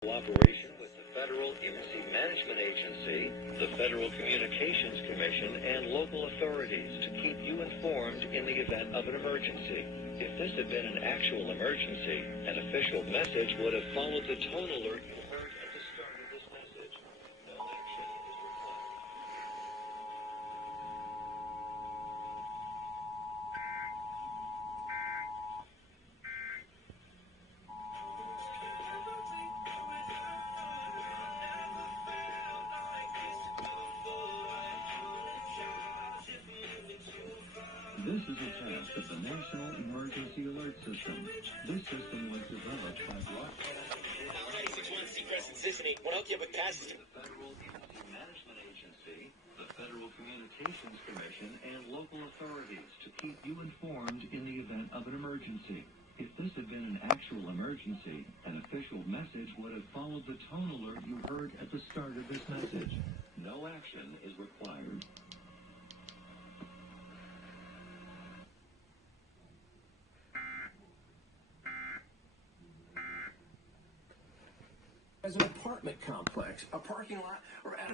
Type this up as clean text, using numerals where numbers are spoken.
Cooperation with the Federal Emergency Management Agency, the Federal Communications Commission, and local authorities to keep you informed in the event of an emergency. If this had been an actual emergency, an official message would have followed the tone alert you heard at the start of this message. No action is required. This is a test of the National Emergency Alert System. This system was developed by WAGA-TV. The Federal Emergency Management Agency, the Federal Communications Commission, and local authorities to keep you informed in the event of an emergency. If this had been an actual emergency, an official message would have followed the tone alert you heard at the start of this message. No action is required. As an apartment complex, a parking lot, or at